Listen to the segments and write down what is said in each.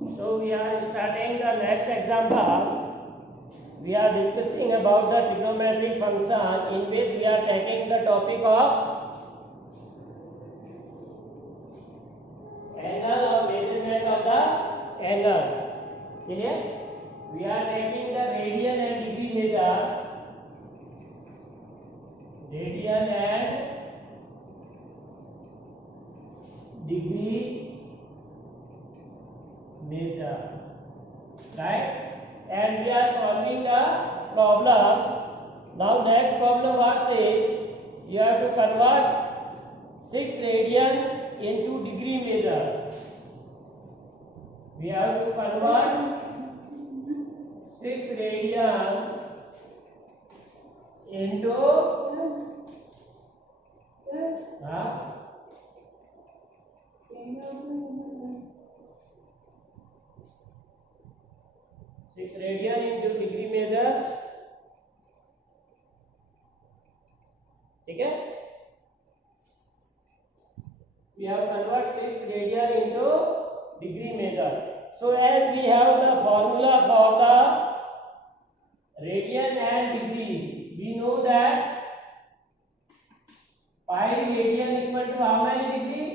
So we are starting the next example. We are discussing about the trigonometric function in which we are taking the topic of angle or measurement of the angles. Clear? We are taking the radian and degree meter. Radian and degree meter, right? And we are solving the problem. Now next problem what says you have to convert 6 radians into degree meter. We have to convert 6 radian into 6 radian into degree meter. ठीक है? We have convert 6 radian into degree meter. So as we have the formula for the radian and degree, we know that pi radian equal to how many degree?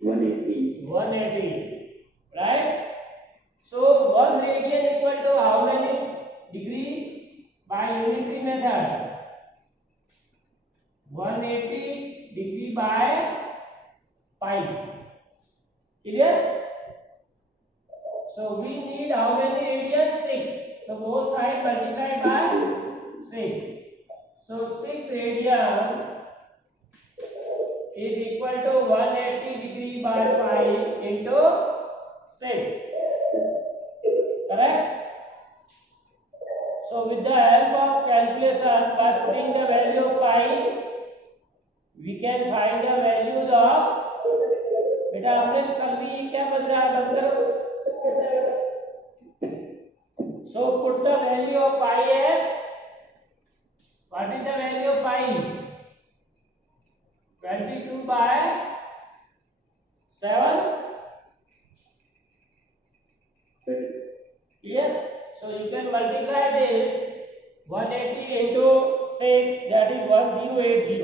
180. 180, right? So 1 radian equal to how many degree by unitary method? 180 degree by pi. Clear? So we need how many radians? 6. So both sides multiplied by 6. So 6 radian is equal to 180 degree by pi into 6. Correct? So with the help of calculation, by putting the value of pi, we can find the values of. बेटा हमने कर ली, क्या बच रहा है बंद करो. So put the value of pi as, what is the value of pi? 22 by 7. Clear? So you can multiply this 180 into 6, that is 1080.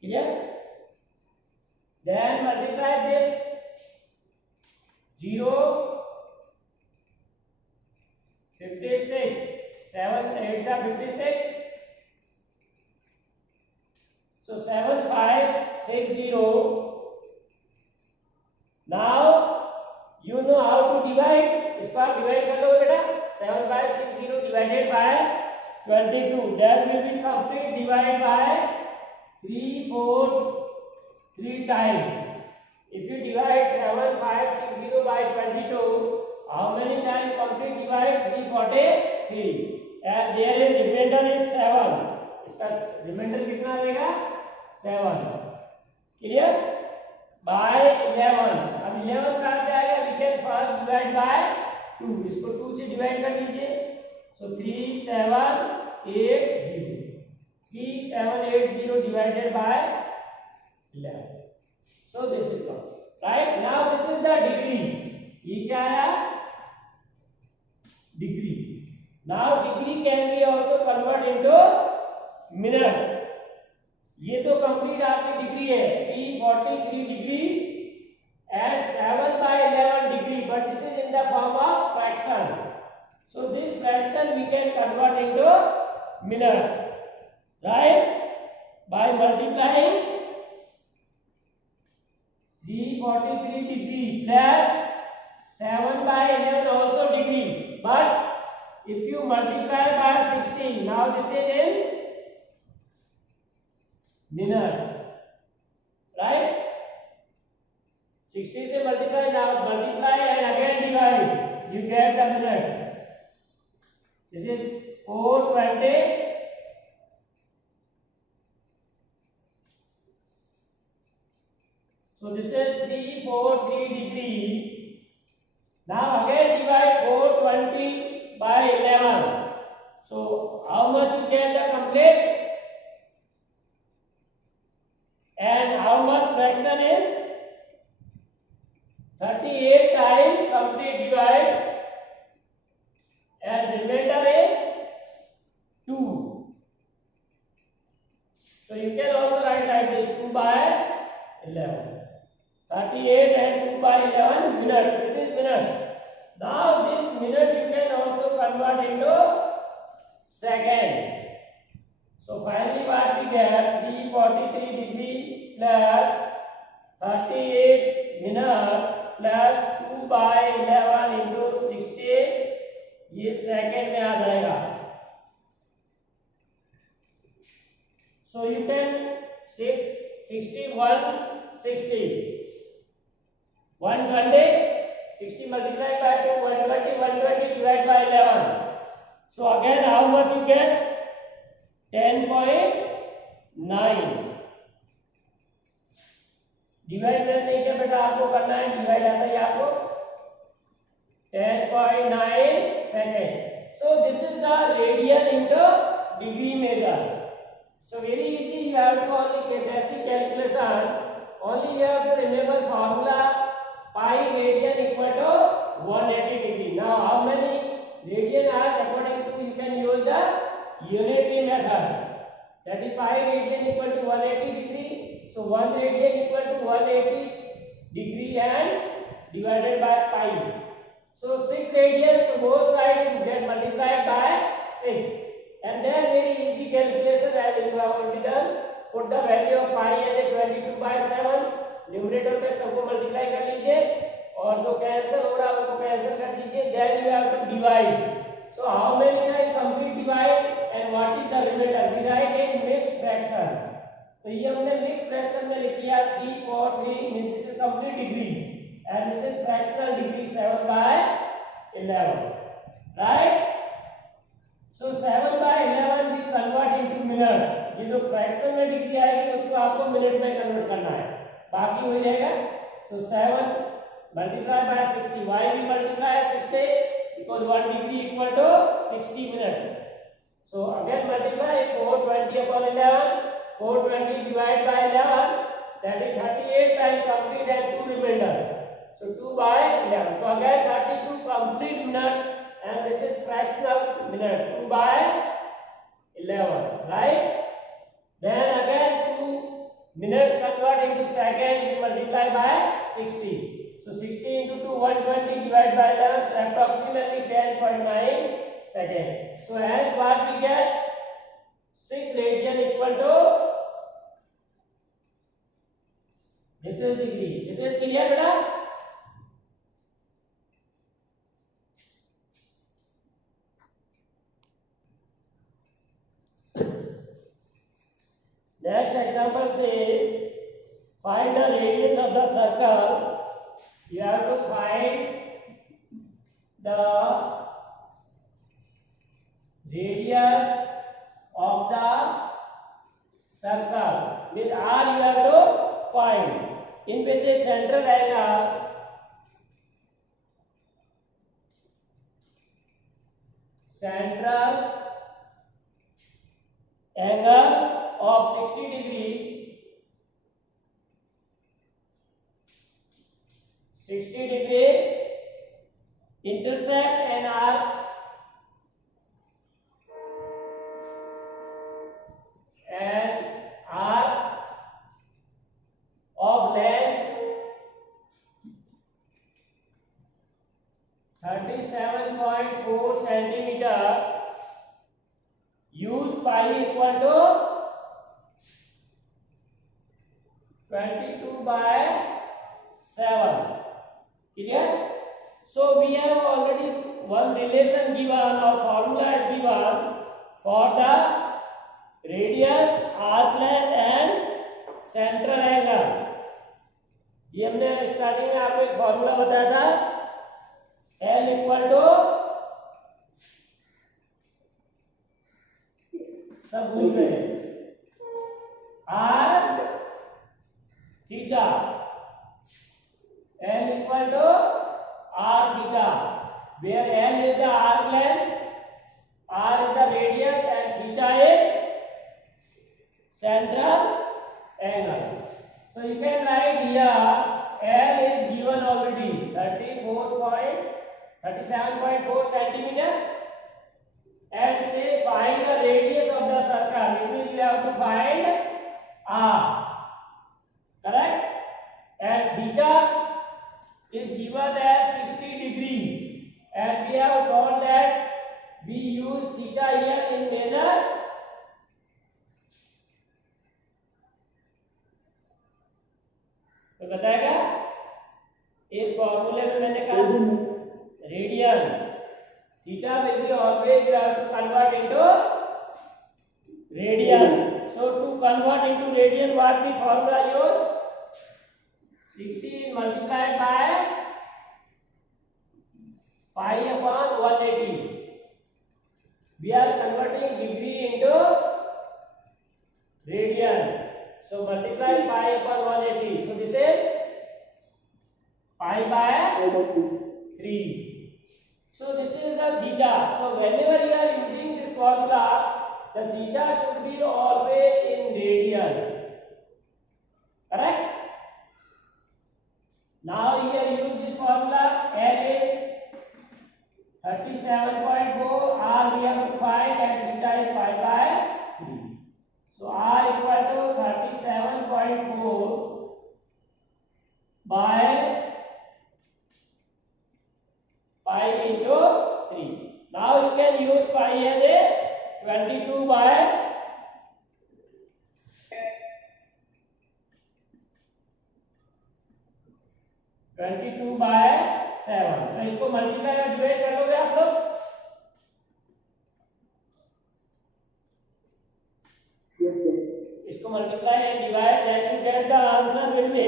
Clear? Then multiply this 0, 56, 7 8 are 56. So 7560. Now you know how to divide. इसको आप divide कर लो बेटा. 7560 divided by 22. That will be complete divide by 3 4 3 times. If you divide 7560 by 22, how many times complete divide? 343. And there is remainder is 7. इसका remainder कितना रहेगा? 7. Clear? By 11. अब 11 कहाँ से आएगा? We can first divide by 2. इसको 2 से divide कर लीजिए. So 3780. 3780 divided by 11. So this is comes. Right? Now this is the degree. ये क्या आया? Degree. Now degree can be also converted into minute. ये तो कंप्लीट आपकी डिग्री है 343 degree and 7 by 11 degree, but this is in the form of fraction. So this fraction we can convert into minutes, right? By multiplying 343 degree plus 7 by 11 also degree, but if you multiply by 16, now this is in minute, right? 16 से multiply, now multiply and again divide, you get the minute. This is 420. So this is 343 degree. Now again divide 420 by 11. So how much you get the complete, and how much fraction is 38 times complete divide, and remainder is 2. So you can also write like this, 2 by 11. 38 and 2 by 11 minute. This is minute. Now this minute you can also convert into seconds. So finally what we get, 343 degree plus 38 minute plus 2 by 11 into 60, ये second में आ जाएगा. So you can 60 120 60 multiplied by 2 120 divided by 11. So again how much you get, 10.9. Divide में नहीं क्या बेटा आपको करना है, डिवाइड आता है आपको 10.9 second. So this is the radian into degree measure. So very easy, you have to only basic calculation, only you have to remember formula pi radian equal to 180 degree. Now how many radian are, according to you can use the unitary method, that is pi radian equal to 180 degree. So 1 radian equal to 180 degree and divided by pi. So 6 radian, so both sides get multiplied by 6. And then very easy calculation as you have already done. Put the value of pi as a 22/7. Numerator पे सबको multiply कर लीजिए और जो cancel हो रहा है उसको कैंसिल कर दीजिए. Then you have to divide. So how many times complete divide and what is the remainder? We write in mixed fraction. तो ये हमने मिक्स फ्रैक्शन में लिख दिया 3 4 3 means this is complete degree and this is fractional degree 7/11, right. So 7/11 भी convert into minute. ये जो fraction में डिग्री आएगी उसको आपको मिनट में कन्वर्ट करना है, बाकी हो जाएगा. So 7 multiply by 60, why we multiply 60 because 1 degree equal to 60 minute. So again multiply 420/11, 420 divided by 11, that is 38 times complete and 2 remainder. So 2 by 11. So again 32 complete minute and this is fractional minute, 2 by 11, right? Then again 2 minute convert into second, we multiply by 60. So 60 into 2 120 divided by 11, so approximately 10.9 seconds. So as what we get, 6 radian equal to, this is degree. This is clear beta? Next example says find the radius of the circle. You have to find the radius of the circle. With R you have to find. In which is central angle of 60 degree, 60 degree intersect an arc of length 37.4 centimeter. Use pi equal to 22/7. Clear? So we have already one relation given or formula is given for the radius, arc length and central angle. ये हमने starting में आपको एक formula बताया था, L equal to, सब भूल गए, R theta, L equal to R theta, where L is the arc length R is the radius and theta is central angle. So you can write here L is given already 37.4 centimeter, and say find the radius of the circle. It means we have to find R, correct? And theta is given as 60 degree, and we have told that we use theta here in measure तो बताएगा इस फॉर्मूले में मैंने कहा radian theta will be always you have to convert into radian. So to convert into radian, what the formula use? 60 is multiplied by pi upon 180. We are converting degree into radian. So multiply pi upon 180. So this is pi by 3. So this is the theta. So whenever you are using this formula, the theta should be always in radian. Correct? Now here use this formula. L is 37.4. R we have to find, and theta is pi by 3. So R equal to 37.4 by pi into 3. Now you can use pi as a 22 by 7. तो इसको multiply और divide कर लोगे आप लोग? इसको multiply and divide, then you get the answer will be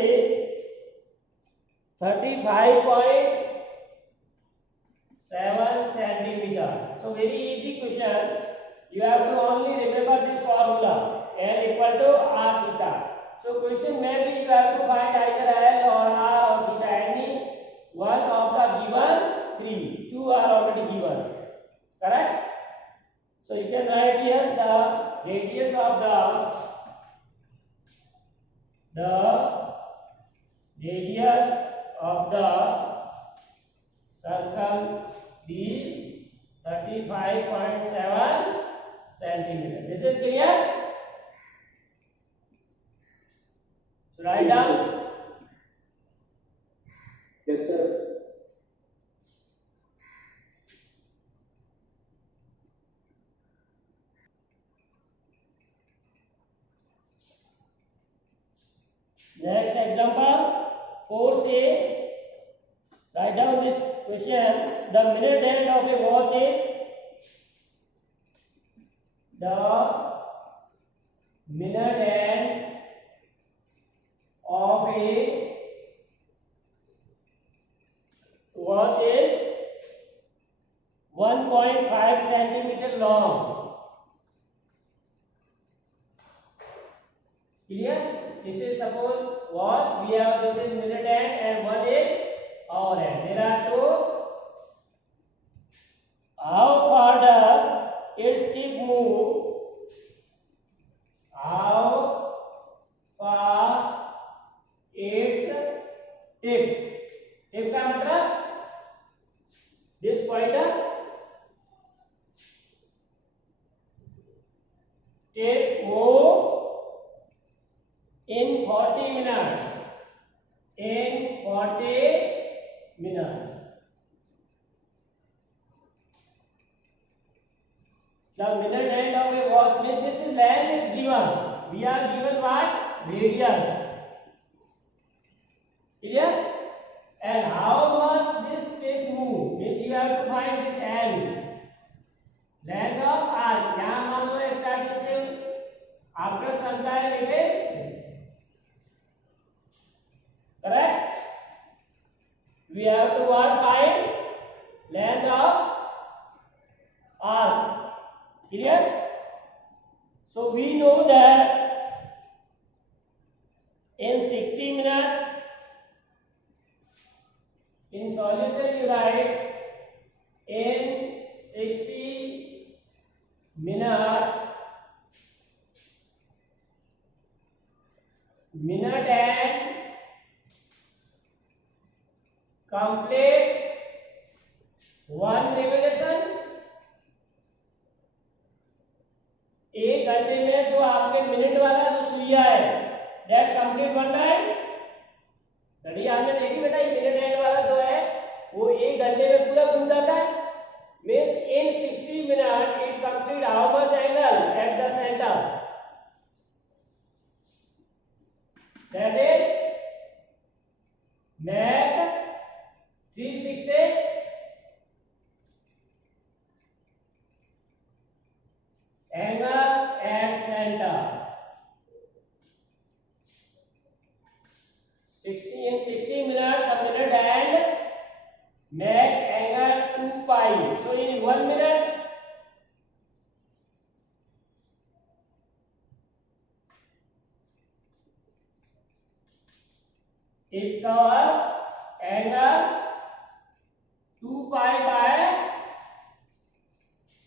35.7 centimeter. So very easy question. You have to only remember this formula, L equal to R theta. So question maybe you have to find either L or R or theta, any one of the given 3. 2 are already given, correct? So you can write here the radius of the circle be 35.7 centimeter. This is clear? So write down. Yes, sir. Next example 4C. Write down this question. The minute hand of a watch is watch is 1.5 centimeter long. Clear? This is suppose watch. We have this is minute hand and one is hour hand. There are two. How far does its tip move? How far its tip? Tip का मतलब this pointer tip move in 40 minutes. In 40 minutes. The minute hand of a watch means this length is given. We are given what? Radius. Clear? And how much this tip move? Means you have to find this L. Length of R. यहाँ मान लो starting से आपका संख्या है बेटे. Correct? We have to what? Find length of R. Clear? So we know that in 60 minutes, in solution you write in 60 minute and complete one revolution। एक घंटे में जो आपके मिनट वाला जो सुइया है दैट कंप्लीट वन राइट। घड़ी आपने देखी बेटा, ये मिनट एंड वाला जो है वो एक घंटे में पूरा घूम जाता है। Means in 60 minute it complete how much angle at the centre, that is make 360 angle at center। 60 minute the minute and make angle 2 pi। So in 1 minute it covers angle 2 pi by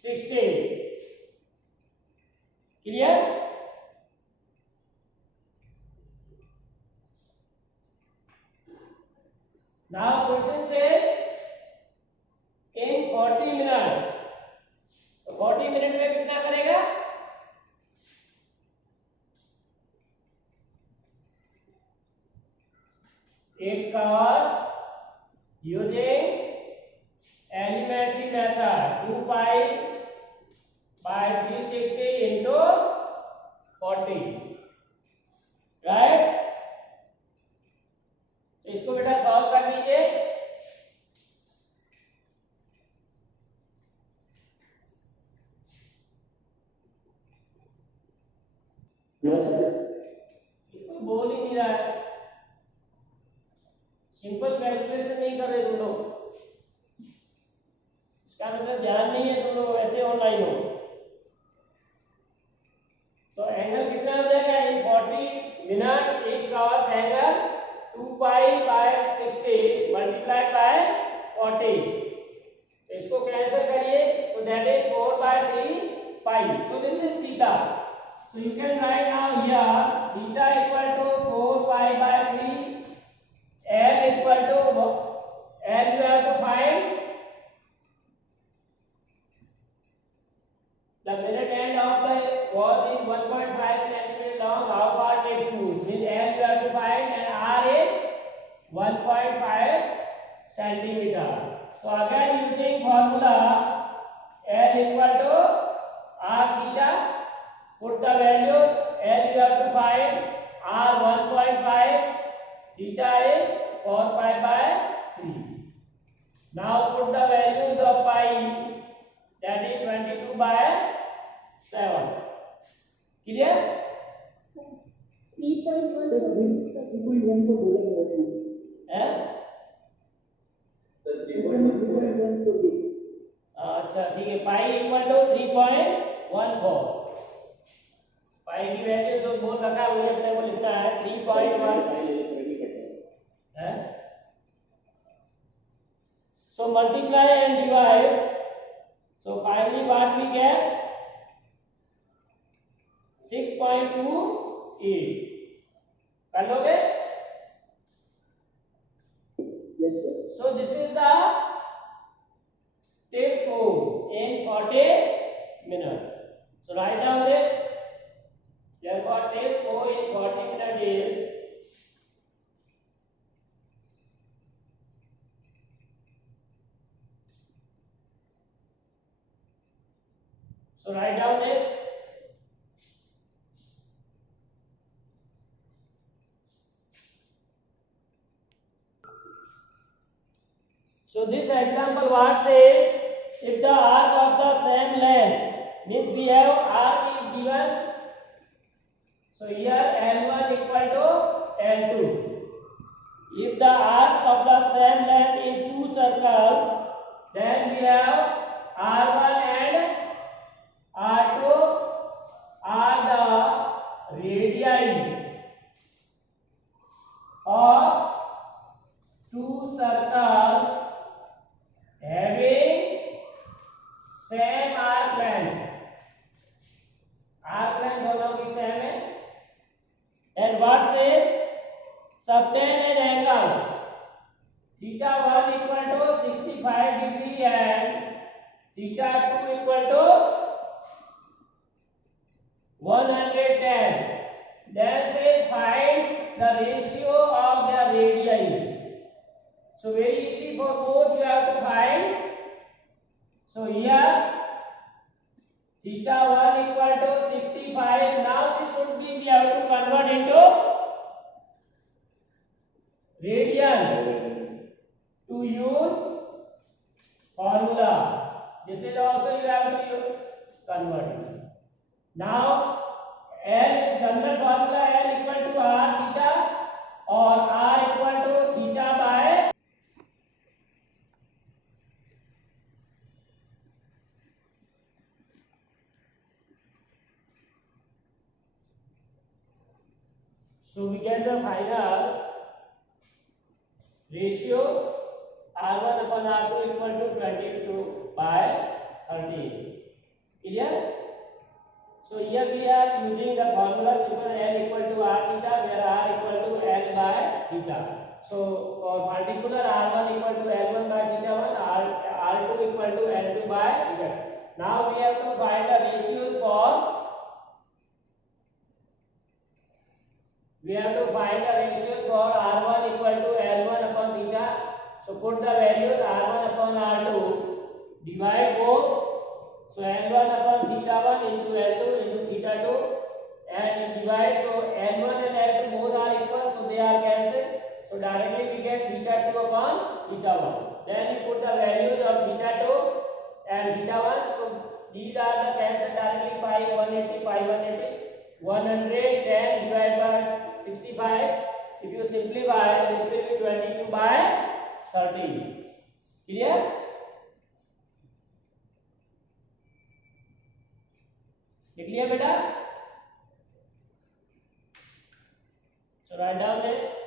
60। Clear? Now question says in 40 minute, तो 40 minute में कितना करेगा? It covers using elementary method 2 pi by 360 into 40, right? तो इसको बेटा solve कर लीजिए। बोल ही नहीं रहा है, सिंपल कैलकुलेशन नहीं कर रहे तुम लोग, इसका मतलब ध्यान नहीं है तुम लोग, ऐसे ऑनलाइन हो। तो एंगल कितना हो जाएगा इन 40 मिनट एक cos angle 2 pi by 60 multiplied by 40। इसको कैंसिल करिए, so that is 4 by 3 pi। So this is theta। So you can write now here theta equal to 4 pi by 3, L equal to L you have to find the minute end of the was is 1.5 centimeter long, how far takes to means L you have to find and R is 1.5 centimeter। So again using formula L equal to R theta, put the value L you have to find R 1.5, theta is 4 pi by 3। Now put the values of pi, that is 22 by 7। Clear? 3.1 को बोलेंगे है? अच्छा ठीक है, pi equal to 3.14। पाई की value जो बोल रखा है वही अपने को लिखना है 3.1 है। So multiply and divide, so finally what we get 6.28। कर लोगे? Yes sir। So this is the tips move in 40 minutes। So write down this, therefore tips move in 40 minutes is so write down this, so this example what says if the arc of the same length means we have arc is given, so here L1 equal to L2, if the arcs of the same length in two circles then we have R1 and R2 are the radii of two circles having same arc length। equal to 65 degree and theta 2 equal to 110. Then say find the ratio of the radii. So very easy for both you have to find. So here theta 1 equal to 65. Now this should be we have to convert into radian to use formula. This is also you have to convert. Now L general formula L equal to r theta or r equal to theta by so we get the final ratio r1 upon r2 equal to 22 by 13. Clear? So here we are using the formula simple L equal to r theta where r equal to L by theta. So for particular r1 equal to L1 by theta 1, r2 equal to L2 by theta. Now we have to find the ratios for r1 equal to L1 upon theta. So put the values r1 upon r2, divide both. So L1 upon theta 1 into L2 into theta 2 and divide. So L1 and L2 both are equal, so they are cancelled. So directly we get theta 2 upon theta 1. Then you put the values of theta 2 and theta 1. So these are the cancelled directly. Pi 180, pi 180. 110 divided by 65. If you simplify, this will be 22 by 13. Clear? लिख लिया बेटा? So write down this.